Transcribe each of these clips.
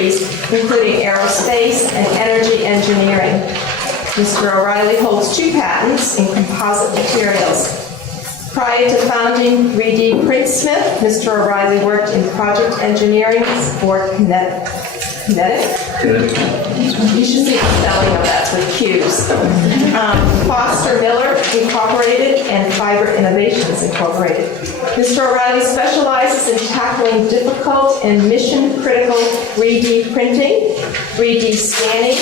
degrees, including aerospace and energy engineering. Mr. O'Reilly holds 2 patents in composite materials. Prior to founding 3D Printsmith, Mr. O'Reilly worked in project engineering for QinetiQ? You should see the spelling of that with Q's. Foster Miller Incorporated and Fiber Innovations Incorporated. Mr. O'Reilly specializes in tackling difficult and mission-critical 3D printing, 3D scanning,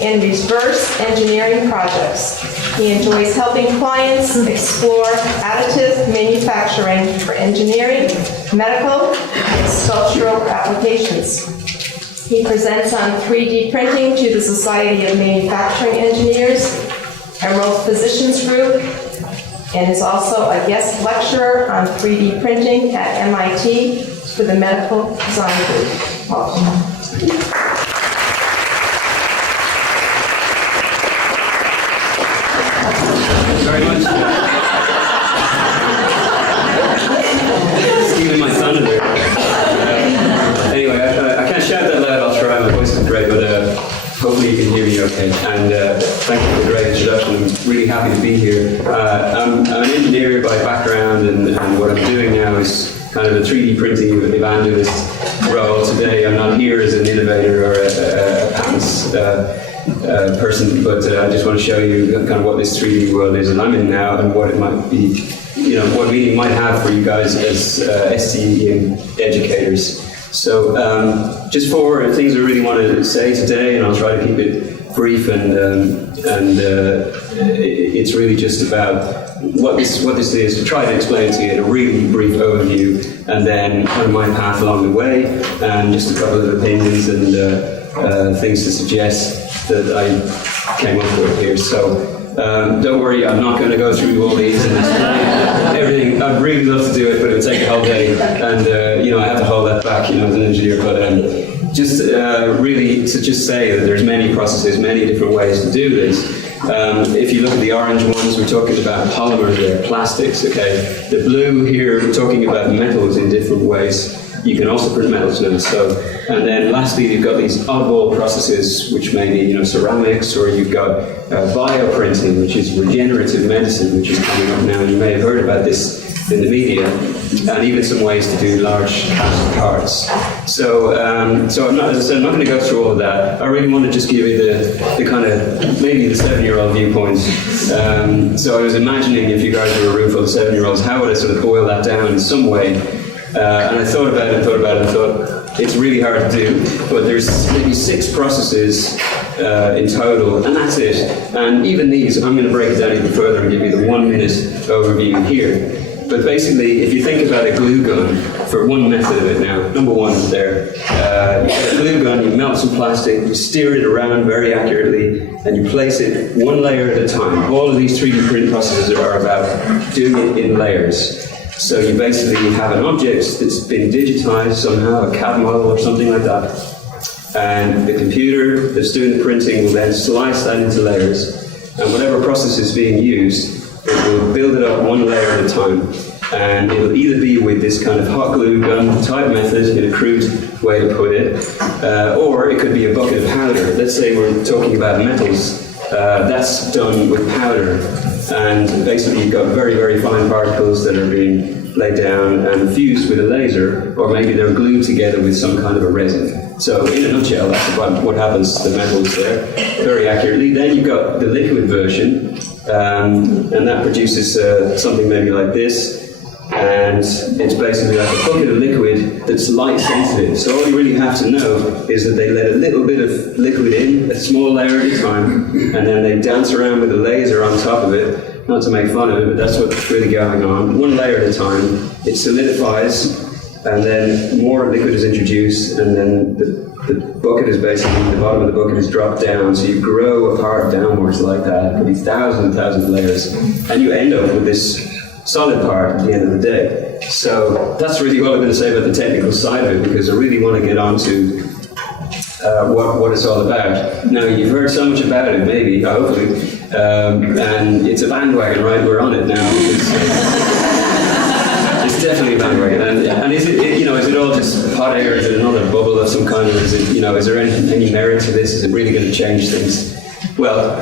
and reverse engineering projects. He enjoys helping clients explore additive manufacturing for engineering, medical, and sculptural applications. He presents on 3D printing to the Society of Manufacturing Engineers, Emerald Physicians Group, and is also a guest lecturer on 3D printing at MIT for the Medical Design Group. Welcome. Very much. Stealing my thunder there. Anyway, I can't shout that loud, I'll try, my voice is great, but hopefully you can hear me okay. And thank you for the great introduction. I'm really happy to be here. I'm an engineer by background, and what I'm doing now is kind of a 3D printing evangelist role. Today I'm not here as an innovator or a patents person, but I just want to show you kind of what this 3D world is that I'm in now and what it might be, what meaning it might have for you guys as SCE educators. So just 4 things I really want to say today, and I'll try to keep it brief, and it's really just about what this is, to try to explain to you in a really brief overview, and then kind of my path along the way, and just a couple of opinions and things to suggest that I came up with here. So don't worry, I'm not going to go through all these and explain everything. I'd really love to do it, but it would take a whole day, and I have to hold that back, as an engineer. But just really to just say that there's many processes, many different ways to do this. If you look at the orange ones, we're talking about polymers there, plastics, okay? The blue here, we're talking about metals in different ways. You can also print metals now. So, and then lastly, you've got these oddball processes, which may be, ceramics, or you've got bioprinting, which is regenerative medicine, which is coming up now. And you may have heard about this in the media, and even some ways to do large cast parts. So, so I'm not, as I said, I'm not going to go through all of that. I really want to just give you the kind of, maybe the 7-year-old viewpoint. So I was imagining, if you guys were a room full of 7-year-olds, how would I sort of boil that down in some way? And I thought about it and thought it's really hard to do, but there's maybe 6 processes in total, and that's it. And even these, I'm going to break it down even further and give you the 1-minute overview here. But basically, if you think about a glue gun, for one method of it now, number 1 there, you get a glue gun, you melt some plastic, you steer it around very accurately, and you place it 1 layer at a time. All of these 3D print processes are about doing it in layers. So you basically have an object that's been digitized somehow, a CAD model or something like that, and the computer that's doing the printing will then slice that into layers, and whatever process is being used, it will build it up 1 layer at a time, and it'll either be with this kind of hot glue gun type method, in a crude way to put it, or it could be a bucket of powder. Let's say we're talking about metals. That's done with powder, and basically you've got very, very fine particles that are being laid down and fused with a laser, or maybe they're glued together with some kind of a resin. So in a nutshell, that's about what happens to the metals there, very accurately. Then you've got the liquid version, and that produces something maybe like this. And it's basically like a bucket of liquid that's light sensitive. So all you really have to know is that they let a little bit of liquid in, a small layer at a time, and then they dance around with a laser on top of it. Not to make fun of it, but that's what's really going on. 1 layer at a time, it solidifies, and then more liquid is introduced, and then the bucket is basically, the bottom of the bucket is dropped down, so you grow apart downwards like that. It could be thousands and thousands of layers, and you end up with this solid part at the end of the day. So that's really all I'm going to say about the technical side of it, because I really want to get on to what it's all about. Now, you've heard so much about it, maybe, hopefully, and it's a bandwagon, right? We're on it now. It's It's definitely evaluated. And is it, you know, is it all just hot air? Is it another bubble of some kind? Or is it, you know, is there any merit to this? Is it really going to change things? Well,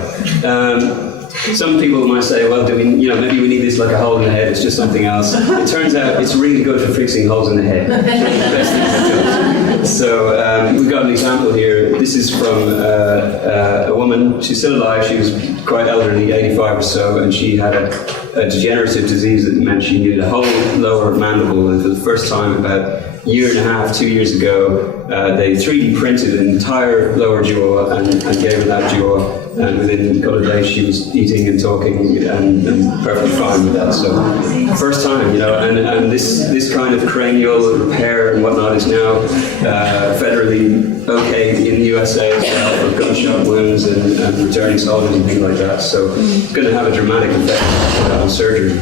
some people might say, well, do we, you know, maybe we need this like a hole in the head. It's just something else. It turns out it's really good for fixing holes in the head. It's the best thing it does. So we've got an example here. This is from a woman. She's still alive. She was quite elderly, 85 or so, and she had a degenerative disease that meant she needed a whole lower mandible. And for the first time, about a year and a half, 2 years ago, they 3D printed an entire lower jaw and gave her that jaw. And within a couple of days, she was eating and talking and perfectly fine with that. So, first time, you know, and this kind of cranial repair and whatnot is now federally okayed in the USA as well for gunshot wounds and returning soldiers and things like that. So, it's going to have a dramatic effect on surgery.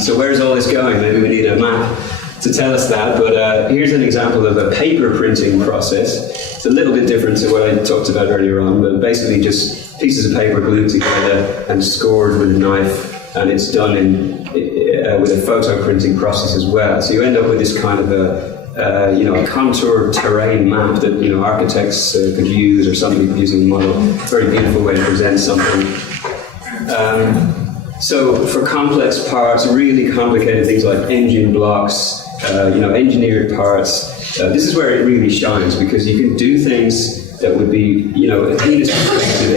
So, where's all this going? Maybe we need a map to tell us that, but here's an example of a paper printing process. It's a little bit different to what I talked about earlier on, but basically just pieces of paper glued together and scored with a knife, and it's done with a photo printing process as well. So you end up with this kind of a contour terrain map that, you know, architects could use, or somebody could use in a model. Very beautiful way to present something. So for complex parts, really complicated things like engine blocks, engineered parts, this is where it really shines, because you can do things that would be, you know, heinous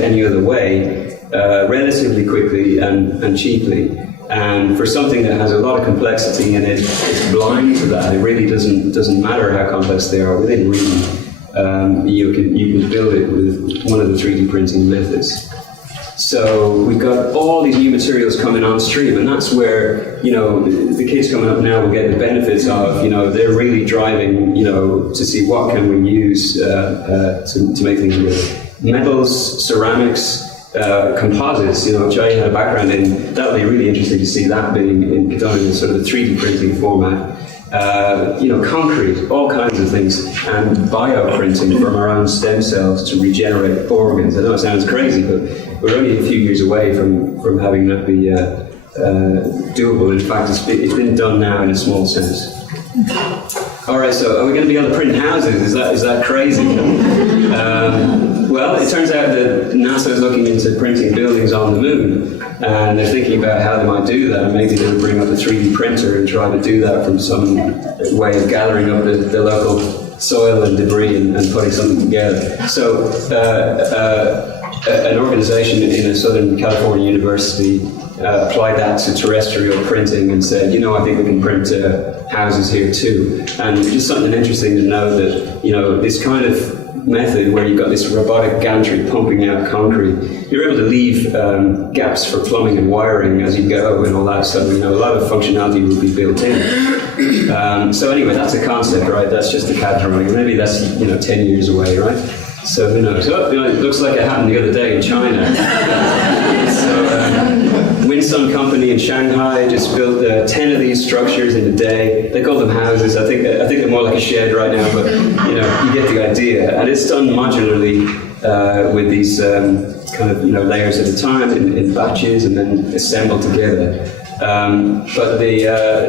any other way, relatively quickly and cheaply. And for something that has a lot of complexity in it, it's blind to that. It really doesn't matter how complex they are. Within reason, you can build it with one of the 3D printing methods. So we've got all these new materials coming on stream, and that's where, you know, the kids coming up now will get the benefits of, you know, they're really driving, you know, to see what can we use to make things with metals, ceramics, composites, you know, which I had a background in. That would be really interesting to see that being done in sort of a 3D printing format. Concrete, all kinds of things, and bioprinting from our own stem cells to regenerate organs. I know it sounds crazy, but we're only a few years away from having that be doable. In fact, it's been done now in a small sense. All right, so are we going to be able to print houses? Is that crazy? Well, it turns out that NASA is looking into printing buildings on the moon, and they're thinking about how they might do that. And maybe they would bring up a 3D printer and try to do that from some way of gathering up the local soil and debris and putting something together. So an organization in a Southern California university applied that to terrestrial printing and said, you know, I think we can print houses here too. And just something interesting to know that, you know, this kind of method where you've got this robotic gantry pumping out concrete, you're able to leave gaps for plumbing and wiring as you go and all that. So, you know, a lot of functionality will be built in. So anyway, that's a concept, right? That's just a CAD drawing. Maybe that's, you know, 10 years away, right? So who knows? Oh, you know, it looks like it happened the other day in China. Winston Company in Shanghai just built 10 of these structures in a day. They call them houses. I think they're more like a shed right now, but you know, you get the idea. And it's done modularly with these kind of, you know, layers at a time in batches and then assembled together. But they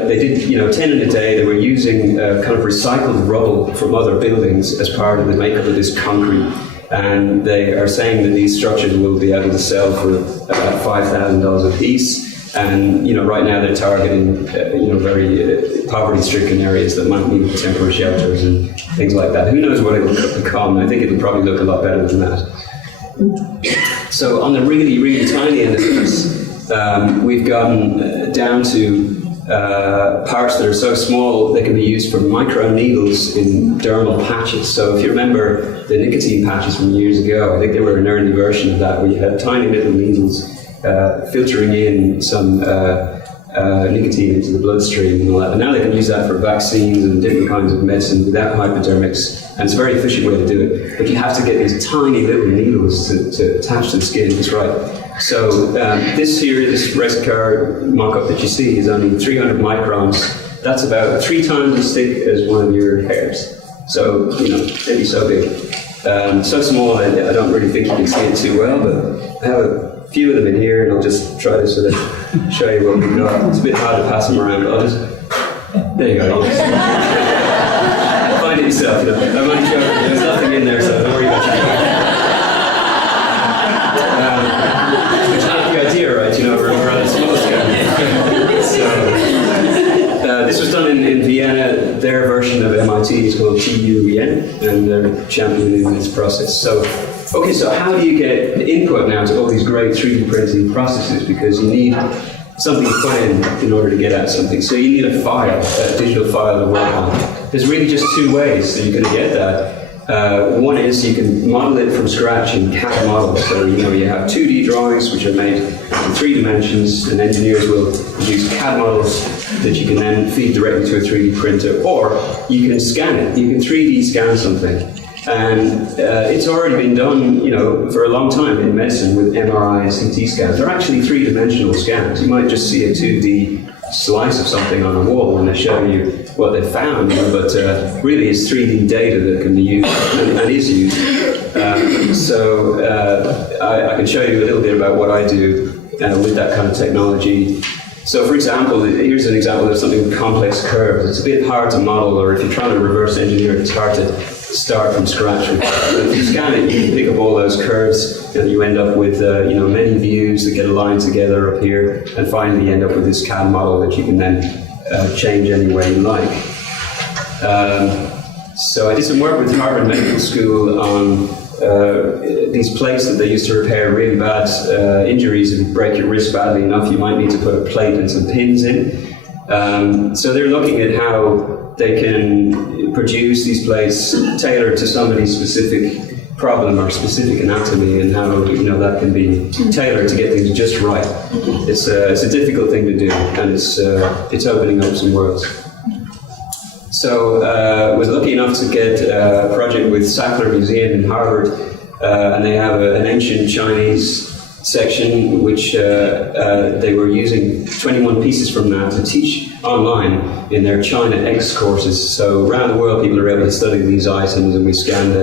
did, you know, 10 in a day. They were using kind of recycled rubble from other buildings as part of the makeup of this concrete. And they are saying that these structures will be able to sell for about $5,000 a piece. And, you know, right now they're targeting, very poverty-stricken areas that might need temporary shelters and things like that. Who knows what it will become? I think it'll probably look a lot better than that. So on the really, really tiny end of this, we've gotten down to parts that are so small they can be used for micro needles in dermal patches. So if you remember the nicotine patches from years ago, I think they were an early version of that, where you had tiny little needles filtering in some nicotine into the bloodstream and all that. And now they can use that for vaccines and different kinds of medicine without hypodermics. And it's a very efficient way to do it. But you have to get these tiny little needles to attach to the skin just right. So this race car mock-up that you see is only 300 microns. That's about 3 times as thick as one of your hairs. So, you know, they'd be so big. So small, I don't really think you can see it too well, but I have a few of them in here, and I'll just try to sort of show you what we've got. It's a bit hard to pass them around, but I'll just There you go. Find it yourself. You know. I'm only joking. There's nothing in there, so don't worry about checking it. But you get the idea, right? You know, we're on a small scale. So, this was done in Vienna. Their version of MIT is called TUVN, and they're championing this process. So, okay, so how do you get input now to all these great 3D printing processes? Because you need something to put in order to get at something. So you need a file, a digital file to work on. There's really just two ways that you're going to get that. One is you can model it from scratch in CAD models. So you have 2D drawings which are made in 3 dimensions, and engineers will use CAD models that you can then feed directly to a 3D printer, or you can scan it. You can 3D scan something. And it's already been done, for a long time in medicine with MRI and CT scans. They're actually 3-dimensional scans. You might just see a 2D slice of something on a wall and they show you what they found, but really it's 3D data that can be used and is used. So I can show you a little bit about what I do with that kind of technology. So for example, here's an example of something with complex curves. It's a bit hard to model, or if you're trying to reverse engineer it, it's hard to start from scratch. But if you scan it, you can pick up all those curves, and you end up with many views that get aligned together up here, and finally you end up with this CAD model that you can then change any way you like. So I did some work with Harvard Medical School on these plates that they used to repair really bad injuries. If you break your wrist badly enough, you might need to put a plate and some pins in. So they're looking at how they can produce these plates tailored to somebody's specific problem or specific anatomy, and how that can be tailored to get things just right. It's a difficult thing to do, and it's opening up some worlds. So was lucky enough to get a project with Sackler Museum in Harvard, and they have an ancient Chinese section which they were using 21 pieces from that to teach online in their China X courses. So around the world people are able to study these items, and we scanned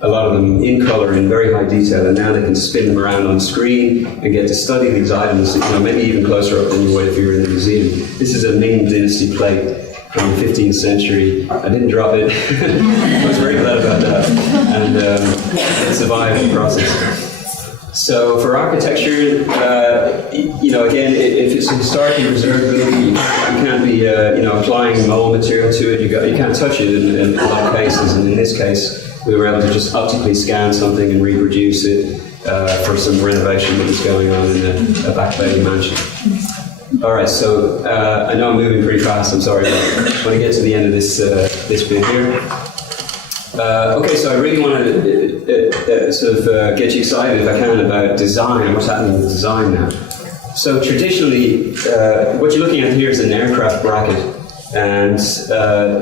a lot of them in color in very high detail, and now they can spin them around on screen and get to study these items maybe even closer up than you would if you were in the museum. This is a Ming Dynasty plate from the 15th century. I didn't drop it. I was very glad about that. And it survived the process. So for architecture, again, if it's a historically preserved building, you can't be, applying mold material to it. You can't touch it in a lot of cases. And in this case, we were able to just optically scan something and reproduce it for some renovation that was going on in a Back Bay mansion. All right, so I know I'm moving pretty fast. I'm sorry, but when I get to the end of this bit here. Okay, so I really want to get you excited, if I can, about design, what's happening with design now. So traditionally, what you're looking at here is an aircraft bracket, and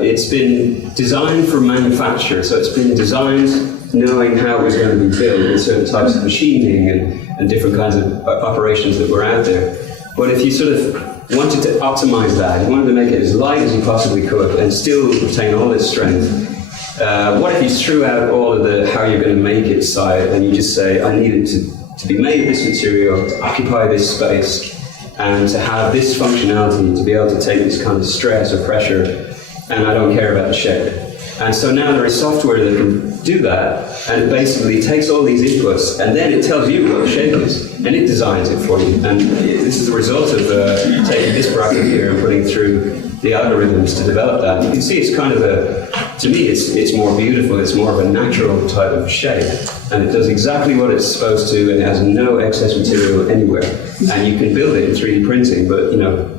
it's been designed for manufacture. So it's been designed knowing how it was going to be built with certain types of machining and different kinds of operations that were out there. But if you sort of wanted to optimize that, you wanted to make it as light as you possibly could and still retain all its strength, what if you threw out all of the how you're going to make it side, and you just say, I need it to be made of this material, to occupy this space, and to have this functionality, to be able to take this kind of stress or pressure, and I don't care about the shape. And so now there is software that can do that, and it basically takes all these inputs, and then it tells you what the shape is, and it designs it for you. And this is the result of taking this bracket here and putting through the algorithms to develop that. You can see it's kind of to me, it's more beautiful, it's more of a natural type of shape, and it does exactly what it's supposed to, and it has no excess material anywhere. And you can build it in 3D printing, but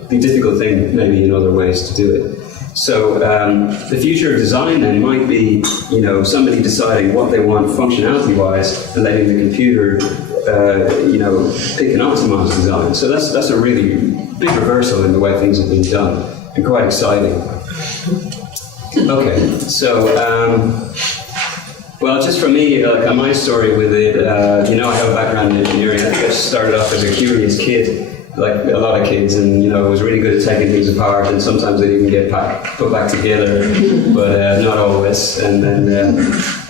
the difficult thing maybe in other ways to do it. So the future of design then might be, somebody deciding what they want functionality-wise and letting the computer, pick and optimize design. So that's a really big reversal in the way things have been done, and quite exciting. Okay, so just for me, my story with it, I have a background in engineering. I think I started off as a curious kid, like a lot of kids, and was really good at taking things apart, and sometimes they'd even get put back together, but not always. And then,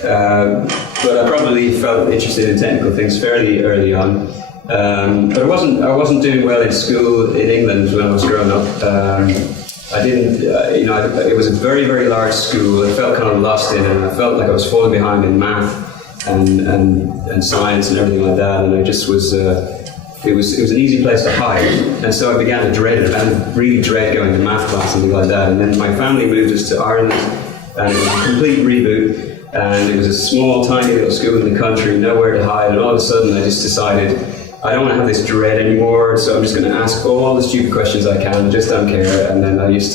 but I probably felt interested in technical things fairly early on. But I wasn't doing well in school in England when I was growing up. I didn't, it was a very, very large school. I felt kind of lost in it, and I felt like I was falling behind in math and science and everything like that, and I just was, it was an easy place to hide. And so I began to dread it. I really dread going to math class and things like that. And then my family moved us to Ireland, and it was a complete reboot. And it was a small, tiny little school in the country, nowhere to hide. And all of a sudden, I just decided, I don't want to have this dread anymore, so I'm just going to ask all the stupid questions I can. I just don't care. And then I was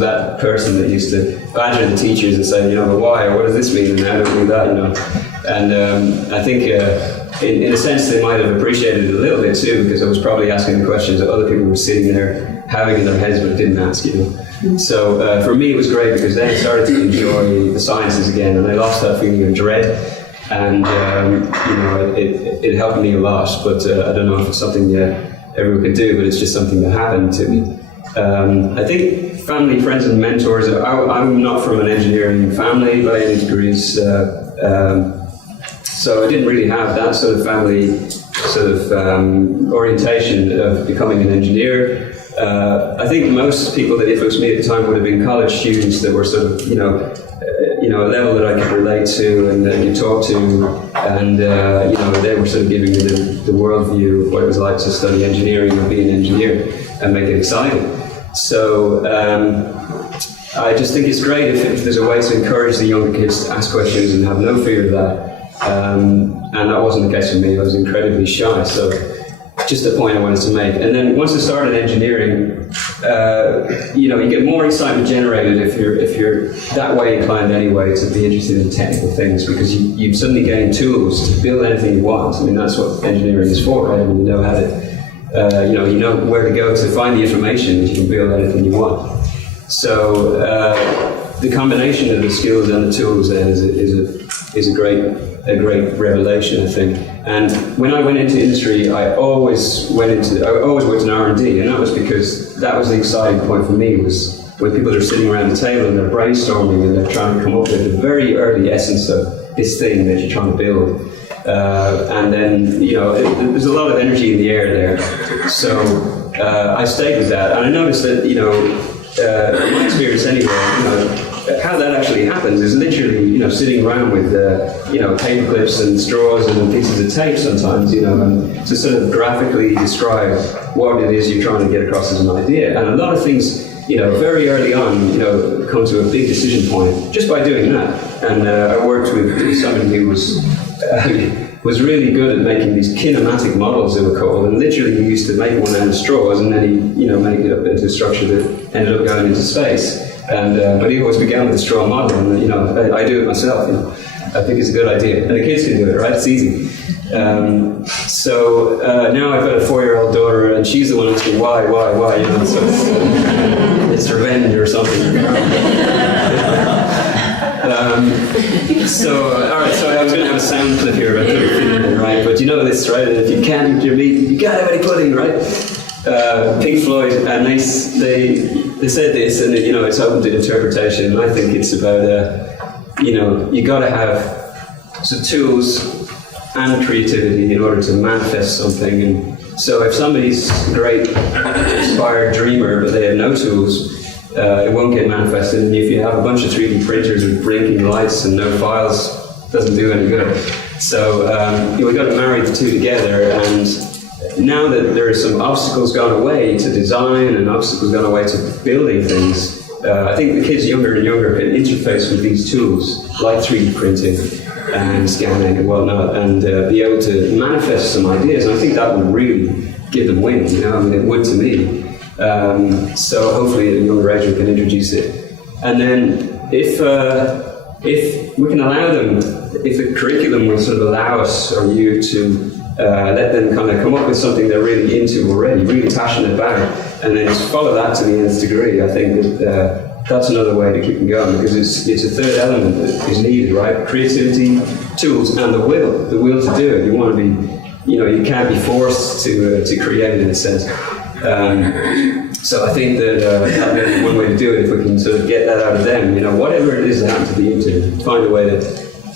that person that used to badger the teachers and say, but why? Or what does this mean? And how do we do that? And I think, in a sense, they might have appreciated it a little bit too, because I was probably asking the questions that other people were sitting there having in their heads but didn't ask. So for me, it was great, because then I started to enjoy the sciences again, and I lost that feeling of dread. And it helped me a lot, but I don't know if it's something everyone can do, but it's just something that happened to me. I think family, friends, and mentors. I'm not from an engineering family by any degrees, so I didn't really have that sort of family orientation of becoming an engineer. I think most people that influenced me at the time would have been college students that were sort of, a level that I could relate to and that you talk to, and they were sort of giving me the worldview of what it was like to study engineering or be an engineer and make it exciting. So I just think it's great if there's a way to encourage the younger kids to ask questions and have no fear of that. And that wasn't the case for me. I was incredibly shy. So just a point I wanted to make. And then once I started engineering, you get more excitement generated if you're that way inclined anyway to be interested in technical things, because you suddenly gain tools to build anything you want. I mean, that's what engineering is for, right? I mean, you know how to, you know where to go to find the information that you can build anything you want. So the combination of the skills and the tools then is a great revelation, I think. And when I went into industry, I always worked in R&D, and that was because that was the exciting point for me, was when people are sitting around the table and they're brainstorming and they're trying to come up with the very early essence of this thing that you're trying to build. And then, there's a lot of energy in the air there. So I stayed with that, and I noticed that, in my experience anyway, how that actually happens is literally, sitting around with, paper clips and straws and pieces of tape sometimes, and to sort of graphically describe what it is you're trying to get across as an idea. And a lot of things, very early on, come to a big decision point just by doing that. And I worked with somebody who was really good at making these kinematic models, they were called, and literally he used to make one out of straws, and then he, make it up into a structure that ended up going into space. And but he always began with a straw model, and I do it myself. I think it's a good idea, and the kids can do it, right? It's easy. So now I've got a 4-year-old daughter, and she's the one asking why, so it's revenge or something. All right, so I was going to have a sound clip here, but I couldn't fit it in, right? But you know this, right? If you can't eat your meat, you can't have any pudding, right? Pink Floyd, and they said this, and it's open to interpretation. And I think it's about you got to have some tools and creativity in order to manifest something. And so if somebody's a great inspired dreamer, but they have no tools, it won't get manifested. And if you have a bunch of 3D printers with blinking lights and no files, it doesn't do any good. So we've got to marry the two together. And now that there are some obstacles gone away to design and obstacles gone away to building things, I think the kids younger and younger can interface with these tools like 3D printing and scanning and whatnot, and be able to manifest some ideas. And I think that would really give them wings. It would to me. So hopefully at a younger age we can introduce it. And then if we can allow them, if the curriculum will sort of allow us or you to let them kind of come up with something they're really into already, really passionate about, and then just follow that to the nth degree, I think that that's another way to keep them going, because it's a third element that is needed, right? Creativity, tools, and the will to do it. You want to be, you can't be forced to create in a sense. So I think that may be one way to do it, if we can sort of get that out of them, whatever it is they happen to be into, find a way to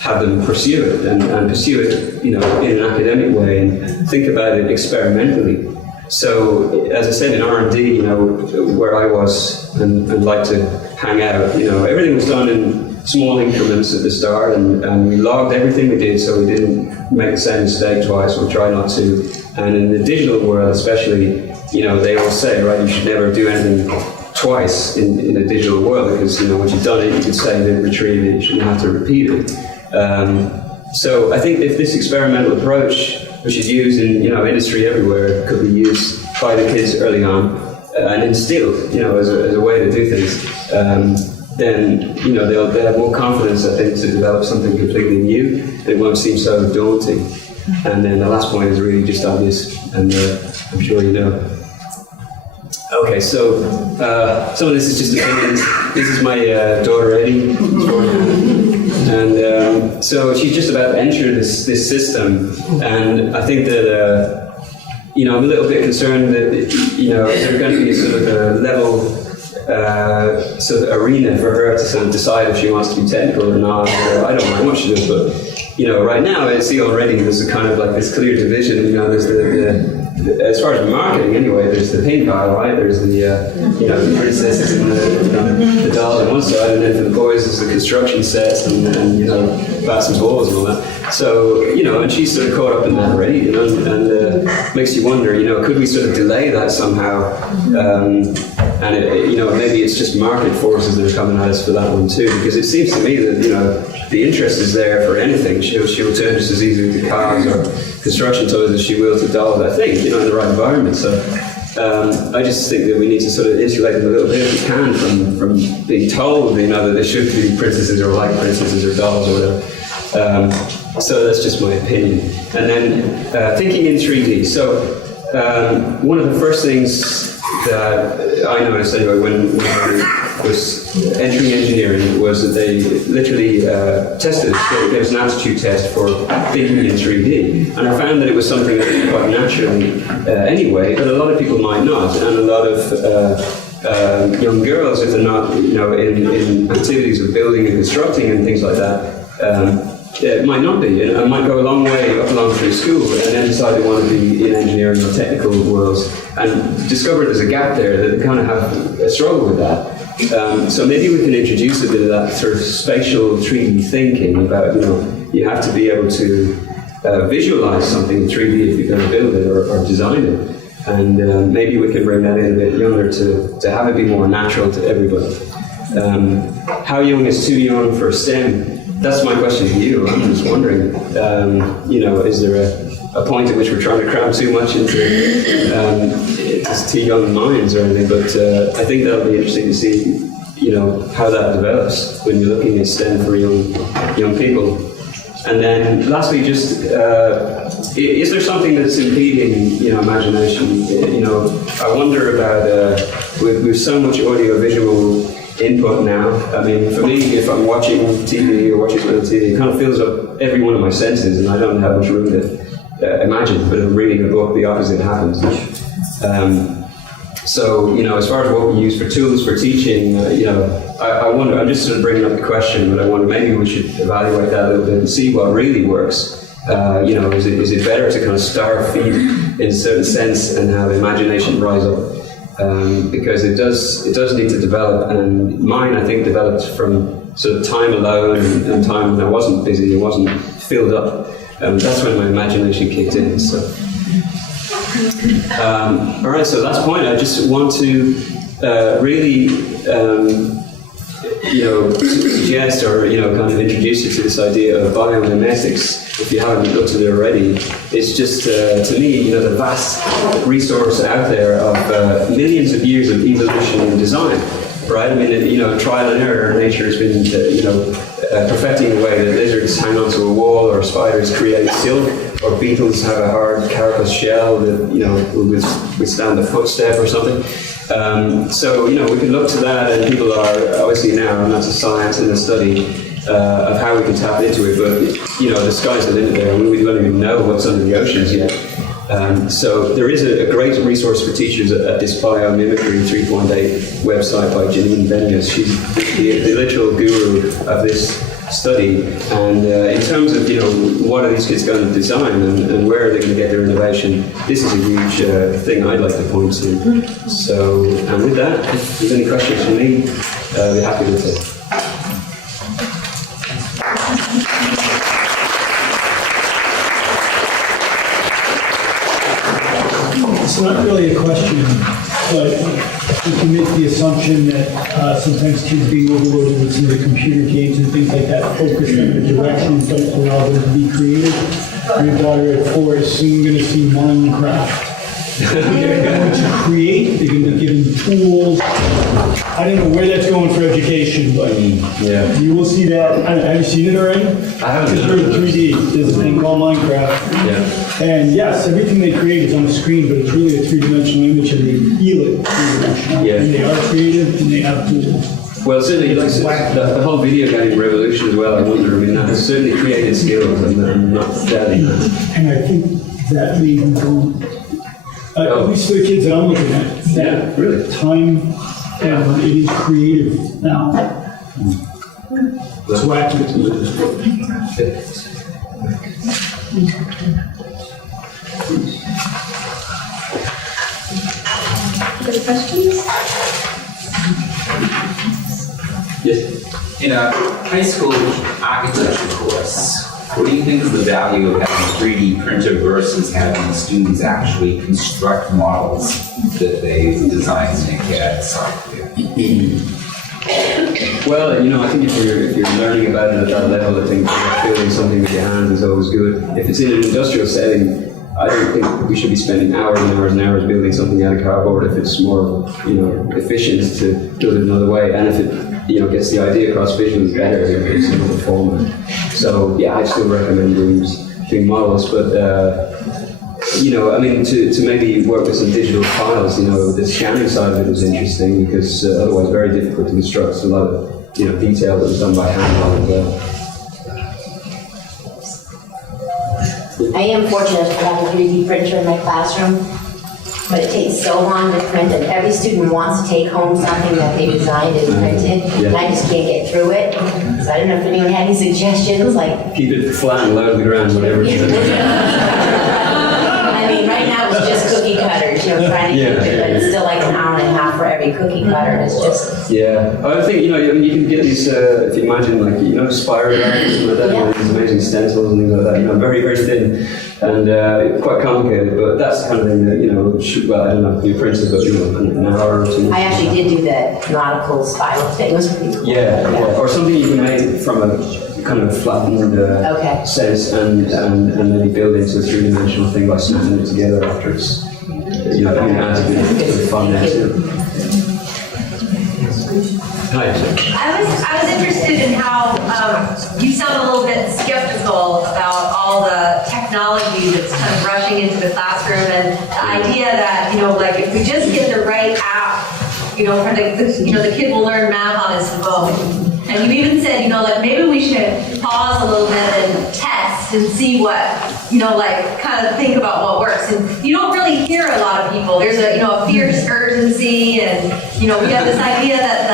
have them pursue it and pursue it, in an academic way, and think about it experimentally. So, as I said, in R&D, where I was and like to hang out, everything was done in small increments at the start, and we logged everything we did so we didn't make the same mistake twice, or try not to. And in the digital world especially, they all say, right, you should never do anything twice in a digital world, because, once you've done it, you can save it, retrieve it, you shouldn't have to repeat it. So I think if this experimental approach, which is used in industry everywhere, could be used by the kids early on and instilled, as a way to do things, then they'll have more confidence, I think, to develop something completely new. It won't seem so daunting. And then the last point is really just obvious, and I'm sure you know. Okay, so some of this is just opinions. This is my daughter Eddie, and so she's just about to enter this system, and I think that I'm a little bit concerned that there's going to be a sort of a level sort of arena for her to sort of decide if she wants to be technical or not. Or I don't know what she does, but right now I see already there's a kind of like this clear division. There's the as far as marketing anyway, there's the paint pile, right? There's the the princesses and the dolls on one side, and then for the boys there's the construction sets and bats and balls and all that. So and she's sort of caught up in that already, and makes you wonder, could we sort of delay that somehow? And maybe it's just market forces that are coming at us for that one too, because it seems to me that the interest is there for anything. She'll turn just as easily to cars or construction toys as she will to dolls, I think, in the right environment. So I just think that we need to sort of insulate them a little bit if we can from being told, that they should be princesses or like princesses or dolls or whatever. So that's just my opinion. And then thinking in 3D. So one of the first things that I noticed anyway when I was entering engineering was that they literally tested us. There was an aptitude test for thinking in 3D, and I found that it was something that came quite naturally anyway, but a lot of people might not, and a lot of young girls, if they're not in activities of building and constructing and things like that, it might not be, and might go a long way up along through school and then decide they want to be in engineering or technical worlds, and discover there's a gap there that they kind of have a struggle with that. So maybe we can introduce a bit of that sort of spatial 3D thinking about, you have to be able to visualize something in 3D if you're going to build it or design it. And maybe we can bring that in a bit younger to have it be more natural to everybody. How young is too young for STEM? That's my question to you. I'm just wondering, is there a point at which we're trying to cram too much into too young minds or anything? But I think that'll be interesting to see, how that develops when you're looking at STEM for young people. And then, lastly, just is there something that's impeding, imagination? I wonder about with so much audio-visual input now. I mean, for me, if I'm watching TV or watching something on TV, it kind of fills up every one of my senses, and I don't have much room to imagine. But if I'm reading a book, the opposite happens. So, as far as what we use for tools for teaching, I wonder, I'm just sort of bringing up the question, but I wonder maybe we should evaluate that a little bit and see what really works. Is it better to kind of starve feed in a certain sense and have imagination rise up? Because it does need to develop, and mine, I think, developed from sort of time alone and time when I wasn't busy, it wasn't filled up. That's when my imagination kicked in. So, all right. So last point, I just want to really, suggest or kind of introduce you to this idea of biomimetics. If you haven't looked at it already, it's just to me, the vast resource out there of millions of years of evolution and design. Right? I mean, trial and error. Nature has been, perfecting the way that lizards hang onto a wall, or spiders create silk, or beetles have a hard carapace shell that will withstand a footstep or something. So we can look to that, and people are obviously now, and that's a science and a study of how we can tap into it. But the sky's the limit there, and we don't even know what's under the oceans yet. So there is a great resource for teachers at this Biomimicry 3.8 website by Janine Bengus. She's the literal guru of this study. And in terms of, what are these kids going to design and where are they going to get their innovation, this is a huge thing I'd like to point to. So, and with that, if there's any questions from me, I'll be happy to take. It's not really a question, but you can make the assumption that sometimes kids being overloaded with some of the computer games and things like that focus them in directions don't allow them to be creative. Your daughter at 4 is soon going to see Minecraft. They're going to create, they're going to be given tools. I don't know where that's going for education, but you will see that. Have you seen it already? I haven't. It's really 3D. There's a thing called Minecraft. Yeah. And yes, everything they create is on the screen, but it's really a three-dimensional image and they feel it three-dimensional. Yeah. And they are creative and they have tools. Well, certainly, the whole video game revolution as well, I wonder, that's certainly created skills and not doubting that. And I think that made them go, at least for the kids that I'm looking at, that really? time, and it is creative now. It's wacky. Good questions? Yes. In a high school architecture course, what do you think is the value of having a 3D printer versus having students actually construct models that they design in CAD software? Well, I think if you're learning about it at that level, I think building something with your hands is always good. If it's in an industrial setting, I don't think we should be spending hours and hours and hours building something out of cardboard if it's more, efficient to build it another way, and if it, gets the idea across visually better if it's in another format. So yeah, I still recommend doing models, but to maybe work with some digital files, the scanning side of it is interesting because otherwise very difficult to construct. A lot of detail that was done by hand as well. I am fortunate to have a 3D printer in my classroom, but it takes so long to print, and every student wants to take home something that they designed and printed, and I just can't get through it. So I don't know if anyone had any suggestions, like... Keep it flat and low to the ground, whatever it is. I mean, right now it's just cookie cutters, trying to keep it, but it's still like an hour and a half for every cookie cutter, and it's just... Yeah, I think, you can get these, if you imagine, spiral lines and like that, these amazing stencils and things like that, very, very thin and quite complicated, but that's the kind of thing that, I don't know, you print it, but, an hour or two. I actually did do the nautical spiral thing, it was pretty cool. Yeah, or something you can make from a kind of flattened sense and maybe build into a three-dimensional thing by snapping it together after it's, adds a bit of fun there. Hi. I was interested in how you sound a little bit skeptical about all the technology that's kind of rushing into the classroom, and the idea that if we just get the right app, for the kid will learn math on his phone. And you even said, maybe we should pause a little bit and test and see what, kind of think about what works. And you don't really hear a lot of people. There's a fierce urgency, and, we have this idea that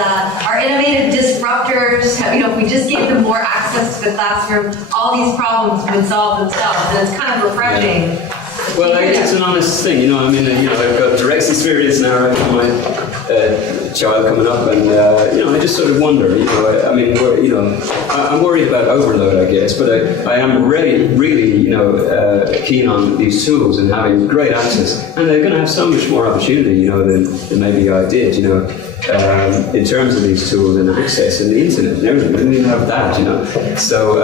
our innovative disruptors, if we just gave them more access to the classroom, all these problems would solve themselves. And it's kind of refreshing. Well, it's an honest thing, I've got direct experience now right with my child coming up, and I just sort of wonder, I'm worried about overload, I guess, but I am really keen on these tools and having great access, and they're going to have so much more opportunity, than maybe I did, in terms of these tools and access and the internet and everything. I didn't even have that, so.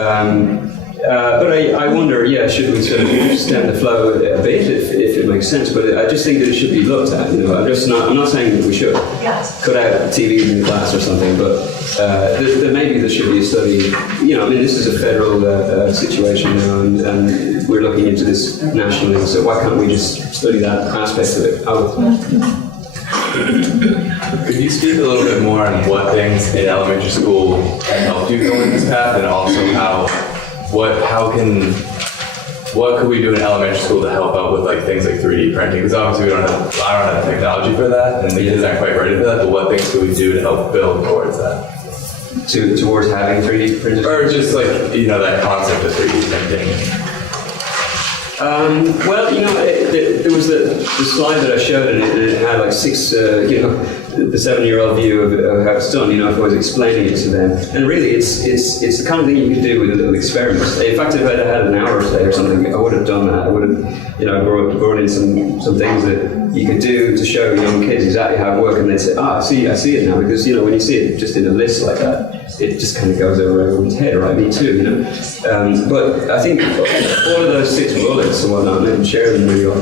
But I wonder, should we sort of stem the flow a bit if it makes sense? But I just think that it should be looked at. I'm not saying that we should cut out TVs in the class or something, but there should be a study. This is a federal situation now, and we're looking into this nationally. So why can't we just study that aspect of it? Could you speak a little bit more on what things in elementary school have helped you go in this path, and also what could we do in elementary school to help out with things like 3D printing? Because obviously I don't have technology for that, and the kids aren't quite ready for that. But what things could we do to help build towards that? towards having 3D printed? Or just like, you know, that concept of 3D printing. Well, you know, there was the slide that I showed, and it had like six, you know, the 7-year-old view of how it's done. You know, if I was explaining it to them, and really, it's the kind of thing you could do with a little experiment. In fact, if I'd had an hour today or something, I would have done that. I would have, you know, brought in some things that you could do to show young kids exactly how it works, and they'd say, I see it now, because, you know, when you see it just in a list like that, it just kind of goes over everyone's head, right? Me too, you know. But I think all of those 6 bullets and whatnot, and share them with you,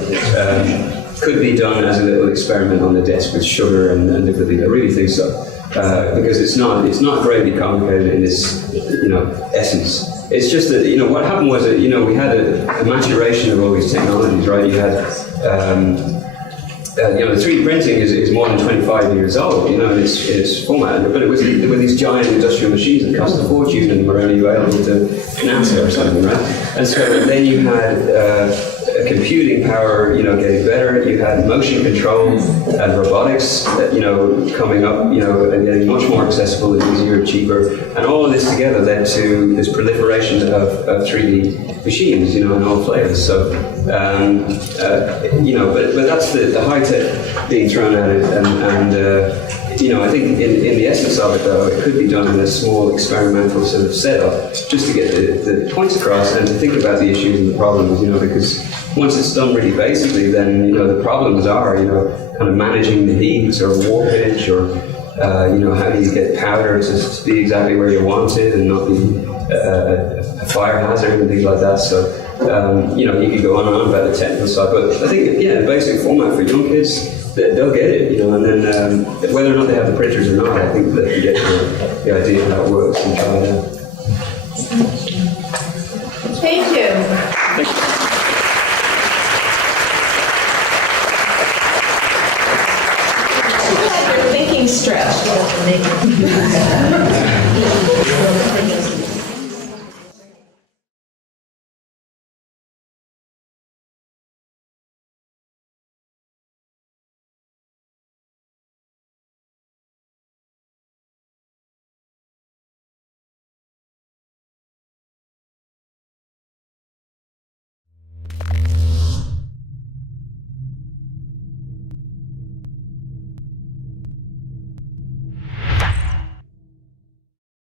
could be done as a little experiment on the desk with sugar and different things. I really think so, because it's not greatly complicated in its, you know, essence. It's just that, you know, what happened was that, you know, we had a maturation of all these technologies, right? You had you know, the 3D printing is more than 25 years old, you know, in its format, but there were these giant industrial machines that cost a fortune and were only available to NASA or something, right? And so then you had computing power, you know, getting better. You had motion control and robotics, you know, coming up, you know, and getting much more accessible and easier and cheaper. And all of this together led to this proliferation of 3D machines, you know, in all flavors. So, you know, but that's the high tech being thrown at it, and you know, I think in the essence of it, though, it could be done in a small experimental sort of setup, just to get the points across and to think about the issues and the problems, you know, because once it's done really basically, then, you know, the problems are, you know, kind of managing the heat or warpage, or you know, how do you get powder to be exactly where you want it and not be a fire hazard and things like that. So, you know, you could go on and on about the technical side, but I think, yeah, the basic format for young kids, they'll get it, you know, and then whether or not they have the printers or not, I think they can get the idea of how it works and try it out. Thank you. Thinking stretch.